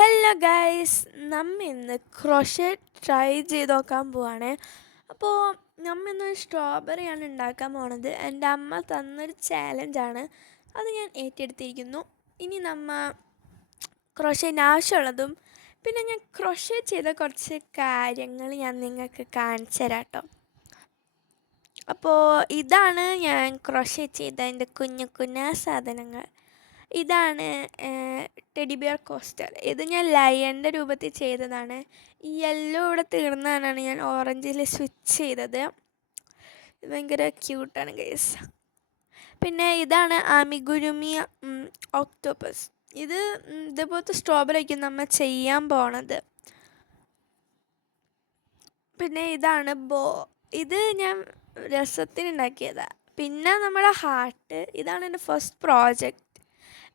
Hello guys, നമ്മ ഇന്ന് crochet try ചെയ്ത് നോക്കാൻ പോവാണ്. അപ്പോൾ നമ്മ ഇന്ന് സ്ട്രോബെറിയാണ് ഉണ്ടാക്കാൻ പോണത്. എൻ്റെ അമ്മ തന്നൊരു ചാലഞ്ചാണ്, അത് ഞാൻ ഏറ്റെടുത്തിരിക്കുന്നു. ഇനി നമ്മ ക്രോഷറ്റിന് ആവശ്യമുള്ളതും പിന്നെ ഞാൻ ക്രോഷറ്റ് ചെയ്ത കുറച്ച് കാര്യങ്ങൾ ഞാൻ നിങ്ങൾക്ക് കാണിച്ചു തരാം കേട്ടോ. അപ്പോൾ ഇതാണ് ഞാൻ ക്രോഷറ്റ് ചെയ്ത എൻ്റെ കുഞ്ഞു കുഞ്ഞ സാധനങ്ങൾ. ഇതാണ് ടെഡി ബിയർ കോസ്റ്റർ. ഇത് ഞാൻ ലയൻ്റെ രൂപത്തിൽ ചെയ്തതാണ്. ഈ യെല്ലോ ഇവിടെ തീർന്നതാണ് ഞാൻ ഓറഞ്ചിൽ സ്വിച്ച് ചെയ്തത്. ഇത് ഭയങ്കര ക്യൂട്ടാണ് ഗൈസ്. പിന്നെ ഇതാണ് ആമിഗുരുമി ഓക്ടോപ്പസ്. ഇത് ഇതുപോലത്തെ സ്ട്രോബെറിക്കും നമ്മൾ ചെയ്യാൻ പോണത്. പിന്നെ ഇതാണ് ഇത് ഞാൻ രസത്തിനുണ്ടാക്കിയതാണ്. പിന്നെ നമ്മുടെ ഹാർട്ട്, ഇതാണ് എൻ്റെ ഫസ്റ്റ് പ്രോജക്റ്റ്.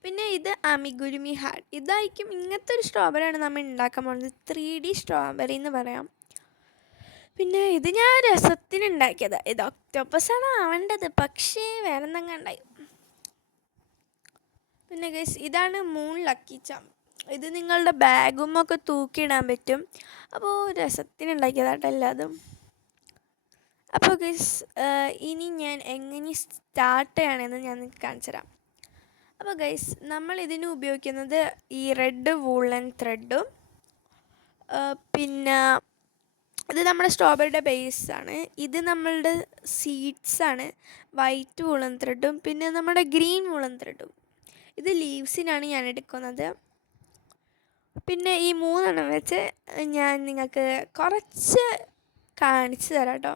പിന്നെ ഇത് അമിഗുരുമി ഹാർട്ട്. ഇതായിരിക്കും ഇങ്ങനത്തെ ഒരു സ്ട്രോബെറിയാണ് നമ്മൾ ഉണ്ടാക്കാൻ പോകുന്നത്. 3D സ്ട്രോബെറി എന്ന് പറയാം. പിന്നെ ഇത് ഞാൻ രസത്തിന് ഉണ്ടാക്കിയതാണ്. ഇത് ഒക്ടോപ്പസാണ് ആവേണ്ടത്, പക്ഷേ വേറെ എന്തെങ്കിലും ഉണ്ടായി. പിന്നെ ഗൈസ്, ഇതാണ് മൂൺ ലക്കി ചാം. ഇത് നിങ്ങളുടെ ബാഗുമൊക്കെ തൂക്കിയിടാൻ പറ്റും. അപ്പോൾ രസത്തിന് ഉണ്ടാക്കിയതാട്ടോ എല്ലാതും. അപ്പോൾ ഗൈസ്, ഇനി ഞാൻ എങ്ങനെ സ്റ്റാർട്ട് ചെയ്യണമെന്ന് ഞാൻ നിങ്ങൾക്ക് കാണിച്ചു തരാം. അപ്പോൾ ഗൈസ്, നമ്മൾ ഇതിന് ഉപയോഗിക്കുന്നത് ഈ റെഡ് വൂളൻ ത്രെഡും പിന്നെ ഇത് നമ്മുടെ സ്ട്രോബെറിയുടെ ബേസാണ്. ഇത് നമ്മളുടെ സീഡ്സാണ്, വൈറ്റ് വൂളൻ ത്രെഡും പിന്നെ നമ്മുടെ ഗ്രീൻ വൂളൻ ത്രെഡും. ഇത് ലീവ്സിനാണ് ഞാൻ എടുക്കുന്നത്. പിന്നെ ഈ 3 വെച്ച് ഞാൻ നിങ്ങൾക്ക് കുറച്ച് കാണിച്ചു തരാം കേട്ടോ.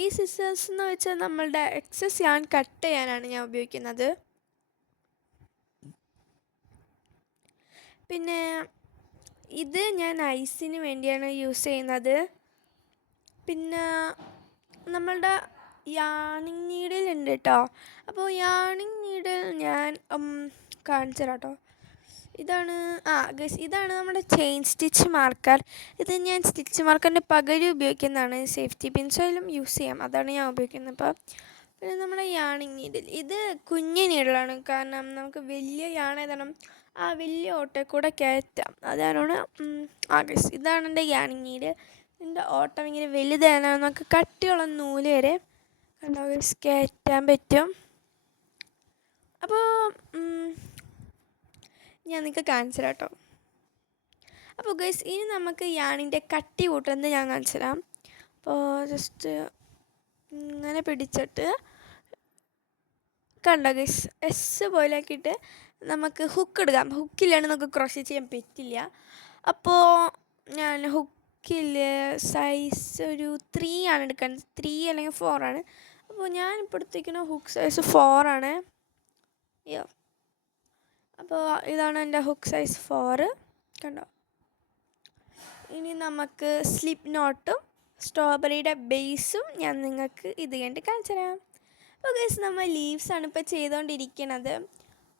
ഈ സിസേഴ്സ് എന്ന് വെച്ചാൽ നമ്മളുടെ എക്സസ് ഞാൻ കട്ട് ചെയ്യാനാണ് ഞാൻ ഉപയോഗിക്കുന്നത്. പിന്നെ ഇത് ഞാൻ ഐസിന് വേണ്ടിയാണ് യൂസ് ചെയ്യുന്നത്. പിന്നെ നമ്മളുടെ യാണിങ് നീഡിൽ ഉണ്ട് കേട്ടോ. അപ്പോൾ യാണിങ് നീഡിൽ ഞാൻ കാണിച്ചു തരാം കേട്ടോ. ഇതാണ് ഗൈസ്, ഇതാണ് നമ്മുടെ ചെയിൻ സ്റ്റിച്ച് മാർക്കർ. ഇത് ഞാൻ സ്റ്റിച്ച് മാർക്കറിൻ്റെ പകരം ഉപയോഗിക്കുന്നതാണ്. സേഫ്റ്റി പിൻസോയിലും യൂസ് ചെയ്യാം, അതാണ് ഞാൻ ഉപയോഗിക്കുന്നത്. അപ്പോൾ പിന്നെ നമ്മുടെ യാണിങ് നീഡിൽ, ഇത് കുഞ്ഞു നീഡിലാണ്, കാരണം നമുക്ക് വലിയ യാണേതണം വലിയ ഓട്ടയിൽ കൂടെ കയറ്റാം. അതാണ് ഗൈസ്, ഇതാണ് എൻ്റെ യാണിങ് നീഡിൽ. ഇതിൻ്റെ ഓട്ടം ഇങ്ങനെ വലുതാണ്, നമുക്ക് കട്ടിയുള്ള നൂല് വരെ കണ്ടോ ഗൈസ് കയറ്റാൻ പറ്റും. അപ്പോൾ ഞാൻ നിങ്ങൾക്ക് കാണിച്ചു തരാം കേട്ടോ. അപ്പോൾ ഗൈസ്, ഇനി നമുക്ക് യാണിൻ്റെ കട്ടി കൂട്ടുന്നത് ഞാൻ കാണിച്ചു തരാം. അപ്പോൾ ജസ്റ്റ് ഇങ്ങനെ പിടിച്ചിട്ട് കണ്ടോ ഗൈസ്, എസ് പോലെ ആക്കിയിട്ട് നമുക്ക് ഹുക്ക് എടുക്കാം. ഹുക്കിലാണ് നമുക്ക് ക്രോഷറ്റ് ചെയ്യാൻ പറ്റില്ല. അപ്പോൾ ഞാൻ ഹുക്കിൽ സൈസ് ഒരു 3 ആണ് എടുക്കുന്നത്. 3 അല്ലെങ്കിൽ 4 ആണ്. അപ്പോൾ ഞാനിപ്പോൾ എടുത്തിരിക്കുന്ന ഹുക്ക് സൈസ് 4 ആണ്. അപ്പോൾ ഇതാണ് എൻ്റെ ഹുക്ക് സൈസ് 4, കണ്ടോ. ഇനി നമുക്ക് സ്ലിപ്പ് നോട്ടും സ്ട്രോബെറിയുടെ ബേസും ഞാൻ നിങ്ങൾക്ക് ഇത് കണ്ട് കാണിച്ചു തരാം. അപ്പോൾ ഗൈസ്, നമ്മൾ ലീവ്സാണ് ഇപ്പോൾ ചെയ്തുകൊണ്ടിരിക്കുന്നത്.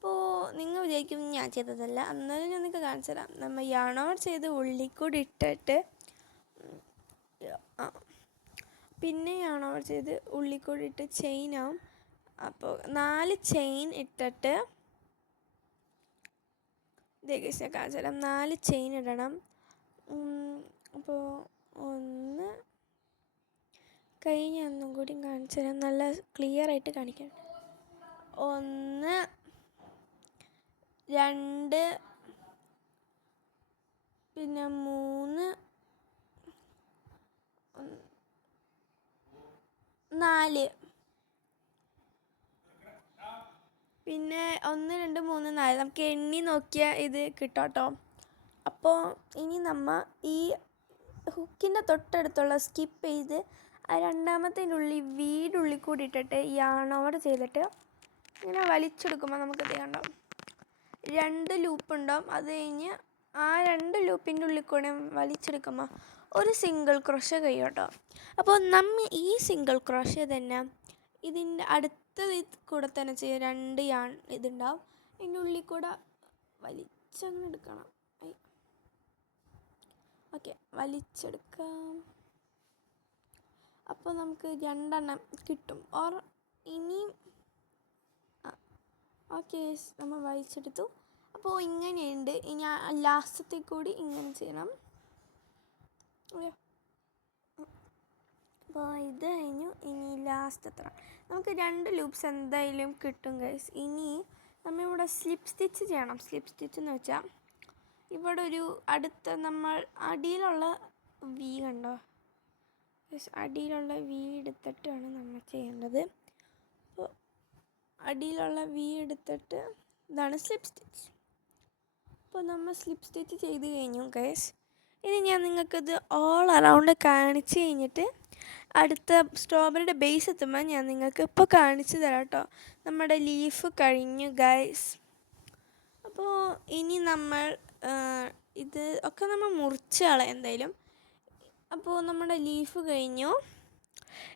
അപ്പോൾ നിങ്ങൾ വിചാരിക്കും ഞാൻ ചെയ്തതല്ല, എന്നാലും ഞാൻ നിങ്ങൾക്ക് കാണിച്ചു തരാം. നമ്മൾ യാണോർ ചെയ്ത് ഉള്ളിക്കൂടി ഇട്ടിട്ട് പിന്നെ യാണോർ ചെയ്ത് ഉള്ളിക്കൂടി ഇട്ട് ചെയിനാവും. അപ്പോൾ 4 ചെയിൻ ഇട്ടിട്ട് ഗൈസ് ഞാൻ കാണിച്ചു തരാം. 4 ചെയിൻ ഇടണം. അപ്പോൾ 1 കഴിഞ്ഞ ഒന്നും കൂടി കാണിച്ചു തരാം, നല്ല ക്ലിയർ ആയിട്ട് കാണിക്കാം. 1 2 പിന്നെ 3 4 പിന്നെ 1 2 3 4 നമുക്ക് എണ്ണി നോക്കിയാൽ ഇത് കിട്ടും കേട്ടോ. അപ്പോൾ ഇനി നമ്മൾ ഈ ഹുക്കിൻ്റെ തൊട്ടടുത്തുള്ള സ്കിപ്പ് ചെയ്ത് രണ്ടാമത്തേൻ്റെ ഉള്ളിൽ വീടുള്ളിൽ കൂടി ഇട്ടിട്ട് യാണോർ ചെയ്തിട്ട് ഇങ്ങനെ വലിച്ചെടുക്കുമ്പോൾ നമുക്ക് ഇത് കണ്ടോ 2 ലൂപ്പ് ഉണ്ടാവും. അത് കഴിഞ്ഞ് 2 ലൂപ്പിൻ്റെ ഉള്ളിൽ കൂടെ വലിച്ചെടുക്കുമ്പോൾ ഒരു സിംഗിൾ ക്രോഷ കഴിയും കേട്ടോ. അപ്പോൾ നമ്മൾ ഈ സിംഗിൾ ക്രോഷ തന്നെ ഇതിൻ്റെ അടുത്തത് കൂടെ തന്നെ ചെയ്യുക. 2 യാൺ ഇതുണ്ടാവും, ഇതിൻ്റെ ഉള്ളിൽ കൂടെ വലിച്ചങ്ങനെ എടുക്കണം. ഓക്കെ, വലിച്ചെടുക്കാം. അപ്പോൾ നമുക്ക് 2 കിട്ടും. ഇനിയും ഓക്കെ, നമ്മൾ വലിച്ചെടുത്തു. അപ്പോൾ അപ്പോൾ ഇങ്ങനെയുണ്ട്. ഇനി ലാസ്റ്റത്തെ കൂടി ഇങ്ങനെ ചെയ്യണം. അപ്പോൾ ഇത് കഴിഞ്ഞു. ഇനി ലാസ്റ്റ് എത്ര നമുക്ക് 2 ലൂപ്സ് എന്തായാലും കിട്ടും ഗൈസ്. ഇനി നമ്മളിവിടെ സ്ലിപ്പ് സ്റ്റിച്ച് ചെയ്യണം. സ്ലിപ്പ് സ്റ്റിച്ച് എന്ന് വെച്ചാൽ ഇവിടെ ഒരു അടുത്ത നമ്മൾ അടിയിലുള്ള വി കണ്ടോ, അടിയിലുള്ള വി എടുത്തിട്ടാണ് നമ്മൾ ചെയ്യേണ്ടത്. അപ്പോൾ അടിയിലുള്ള വി എടുത്തിട്ട് ഇതാണ് സ്ലിപ്പ് സ്റ്റിച്ച്. അപ്പോൾ നമ്മൾ സ്ലിപ്പ് സ്റ്റിച്ച് ചെയ്ത് കഴിഞ്ഞു ഗൈസ്. ഇനി ഞാൻ നിങ്ങൾക്കിത് ഓൾ അറൗണ്ട് കാണിച്ച് കഴിഞ്ഞിട്ട് അടുത്ത സ്ട്രോബെറിയുടെ ബേസ് എത്തുമ്പോൾ ഞാൻ നിങ്ങൾക്ക് ഇപ്പോൾ കാണിച്ചു തരാം കേട്ടോ. നമ്മുടെ ലീഫ് കഴിഞ്ഞു ഗൈസ്. അപ്പോൾ ഇനി നമ്മൾ ഇത് ഒക്കെ നമ്മൾ മുറിച്ച് കളയാം എന്തായാലും. അപ്പോൾ നമ്മുടെ ലീഫ് കഴിഞ്ഞു.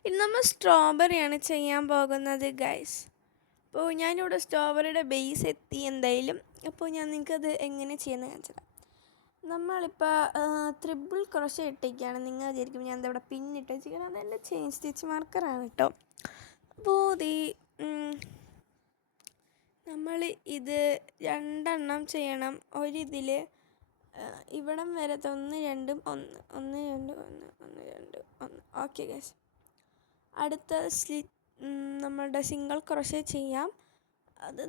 ഇനി നമ്മൾ സ്ട്രോബെറിയാണ് ചെയ്യാൻ പോകുന്നത് ഗൈസ്. അപ്പോൾ ഞാനിവിടെ സ്ട്രോബെറിയുടെ ബേസ് എത്തി എന്തായാലും. അപ്പോൾ ഞാൻ നിങ്ങൾക്കത് എങ്ങനെ ചെയ്യുന്നത് കാണിച്ചു തരാം. നമ്മളിപ്പോൾ ട്രിപ്പിൾ ക്രോഷേ ഇട്ടേക്കാണ്. നിങ്ങൾ വിചാരിക്കും ഞാൻ ഇവിടെ പിന്നിട്ട് വെച്ചിരിക്കണം. അതെൻ്റെ ചെയിൻ സ്റ്റിച്ച് മാർക്കറാണ് കേട്ടോ. അപ്പോൾ നമ്മൾ ഇത് 2 ചെയ്യണം. ഒരിതിൽ ഇവിടം വരെ 1 2 1 1 2 1 1 2 1. Okay guys. അടുത്ത നമ്മളുടെ സിംഗിൾ ക്രോഷേ ചെയ്യാം. അത്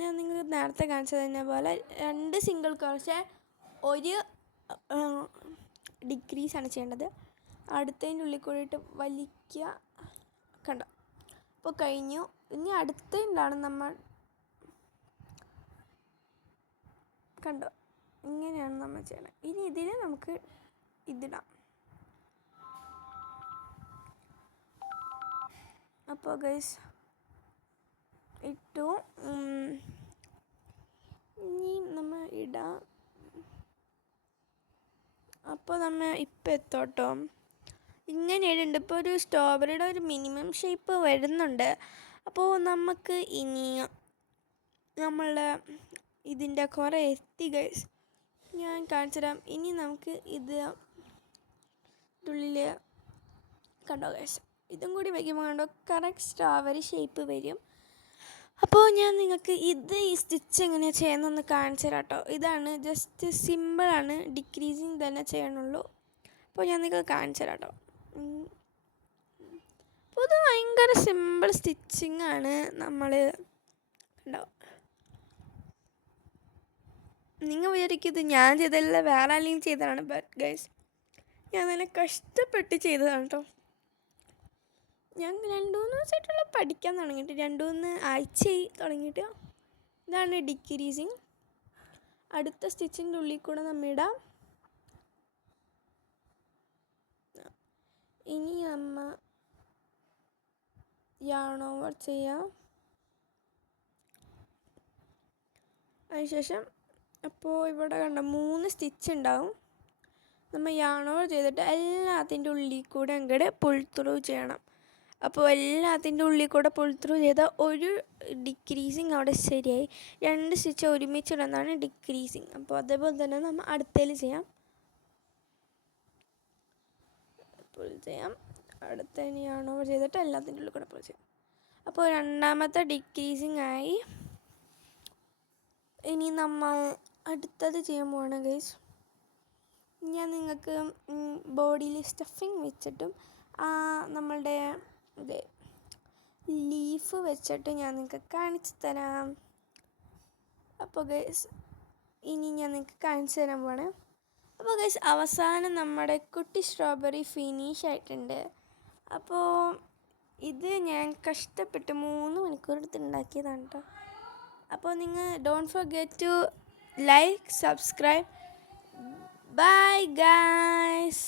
ഞാൻ നിങ്ങൾക്ക് നേരത്തെ കാണിച്ചതിനെ പോലെ 2 സിംഗിൾ ക്രോഷേ 1 ഡിക്രീസാണ് ചെയ്യേണ്ടത്. അടുത്തതിൻ്റെ ഉള്ളിൽ കൂടിയിട്ട് വലിക്കുക. കണ്ടോ, അപ്പോൾ കഴിഞ്ഞു. ഇനി അടുത്തതിൻ്റാണ് നമ്മൾ കണ്ടോ, ഇങ്ങനെയാണ് നമ്മൾ ചെയ്യണം. ഇനി ഇതിൽ നമുക്ക് ഇതിടാം. അപ്പോൾ ഗൈസ് ഇട്ടു. ഇനി നമ്മൾ ഇടാം. അപ്പോൾ നമ്മൾ ഇപ്പം എത്തോട്ടോ. ഇങ്ങനെ ഇടുന്നുണ്ട്. ഇപ്പോൾ ഒരു സ്ട്രോബെറിയുടെ ഒരു മിനിമം ഷേപ്പ് വരുന്നുണ്ട്. അപ്പോൾ നമുക്ക് ഇനി നമ്മളുടെ ഇതിൻ്റെ കുറേ എത്തി ഗൈസ്. ഞാൻ കാണിച്ചു തരാം. ഇനി നമുക്ക് ഉള്ളിൽ കണ്ടോ ഗൈസ്, ഇതും കൂടി വയ്ക്കുമ്പോൾ കണ്ടോ കറക്റ്റ് സ്ട്രോബെറി ഷേപ്പ് വരും. അപ്പോൾ ഞാൻ നിങ്ങൾക്ക് ഈ സ്റ്റിച്ച് എങ്ങനെയാണ് ചെയ്യുന്നതെന്ന് കാണിച്ചു തരാം കേട്ടോ. ഇതാണ് ജസ്റ്റ് സിമ്പിളാണ്, ഡിക്രീസിങ് തന്നെ ചെയ്യണുള്ളൂ. അപ്പോൾ ഞാൻ നിങ്ങൾക്ക് കാണിച്ചു തരാം കേട്ടോ. അപ്പോൾ ഇത് ഭയങ്കര സിമ്പിൾ സ്റ്റിച്ചിങ് ആണ്. നമ്മൾ കണ്ടോ, നിങ്ങൾ വിചാരിക്കും ഇത് ഞാൻ ചെയ്തതല്ല വേറെ ആരെങ്കിലും ചെയ്തതാണ്. ബട്ട് ഗൈസ് ഞാൻ നല്ല കഷ്ടപ്പെട്ട് ചെയ്തതാണ് കേട്ടോ. ഞാൻ 2-3 ദിവസമായിട്ടുള്ള പഠിക്കാൻ തുടങ്ങിയിട്ട് 2-3 ആഴ്ചയായി തുടങ്ങിയിട്ട്. ഇതാണ് ഡിക്രീസിങ്. അടുത്ത സ്റ്റിച്ചിൻ്റെ ഉള്ളിൽ കൂടെ നമ്മൾ ഇടാം. ഇനി നമ്മൾ yarn over ചെയ്യാം. അതിനുശേഷം അപ്പോൾ ഇവിടെ കണ്ട 3 സ്റ്റിച്ച് ഉണ്ടാവും. നമ്മൾ yarn over ചെയ്തിട്ട് എല്ലാത്തിൻ്റെ ഉള്ളിൽ കൂടെ അങ്ങോട്ട് പുൾ ത്രൂ ചെയ്യണം. അപ്പോൾ എല്ലാത്തിൻ്റെ ഉള്ളിൽ കൂടെ പുൾ ത്രൂ ചെയ്താൽ ഒരു ഡിക്രീസിങ് അവിടെ ശരിയായി. 2 സ്റ്റിച്ച് ഒരുമിച്ചിടുന്നതാണ് ഡിക്രീസിങ്. അപ്പോൾ അതേപോലെ തന്നെ നമ്മൾ അടുത്തതിൽ ചെയ്യാം. പുൾ ചെയ്യാം. അടുത്തതിന് yarn over ചെയ്തിട്ട് എല്ലാത്തിൻ്റെ ഉള്ളിൽ കൂടെ പുൾ ചെയ്യാം. അപ്പോൾ രണ്ടാമത്തെ ഡിക്രീസിങ് ആയി. ഇനി നമ്മൾ അടുത്തത് ചെയ്യാൻ പോവാണ് ഗൈസ്. ഞാൻ നിങ്ങൾക്ക് ബോഡിയിൽ സ്റ്റഫിങ് വെച്ചിട്ടും നമ്മളുടെ ലീഫ് വെച്ചിട്ട് ഞാൻ നിങ്ങൾക്ക് കാണിച്ചു തരാം. അപ്പോൾ ഗൈസ് ഇനി ഞാൻ നിങ്ങൾക്ക് കാണിച്ചു തരാൻ പോവാണ്. അപ്പോൾ ഗൈസ് അവസാനം നമ്മുടെ കുട്ടി സ്ട്രോബെറി ഫിനിഷ് ആയിട്ടുണ്ട്. അപ്പോൾ ഇത് ഞാൻ കഷ്ടപ്പെട്ട് 3 മണിക്കൂർ എടുത്ത് ഉണ്ടാക്കിയതാണ് കേട്ടോ. അപ്പോൾ നിങ്ങൾ don't forget to like, subscribe. Bye guys.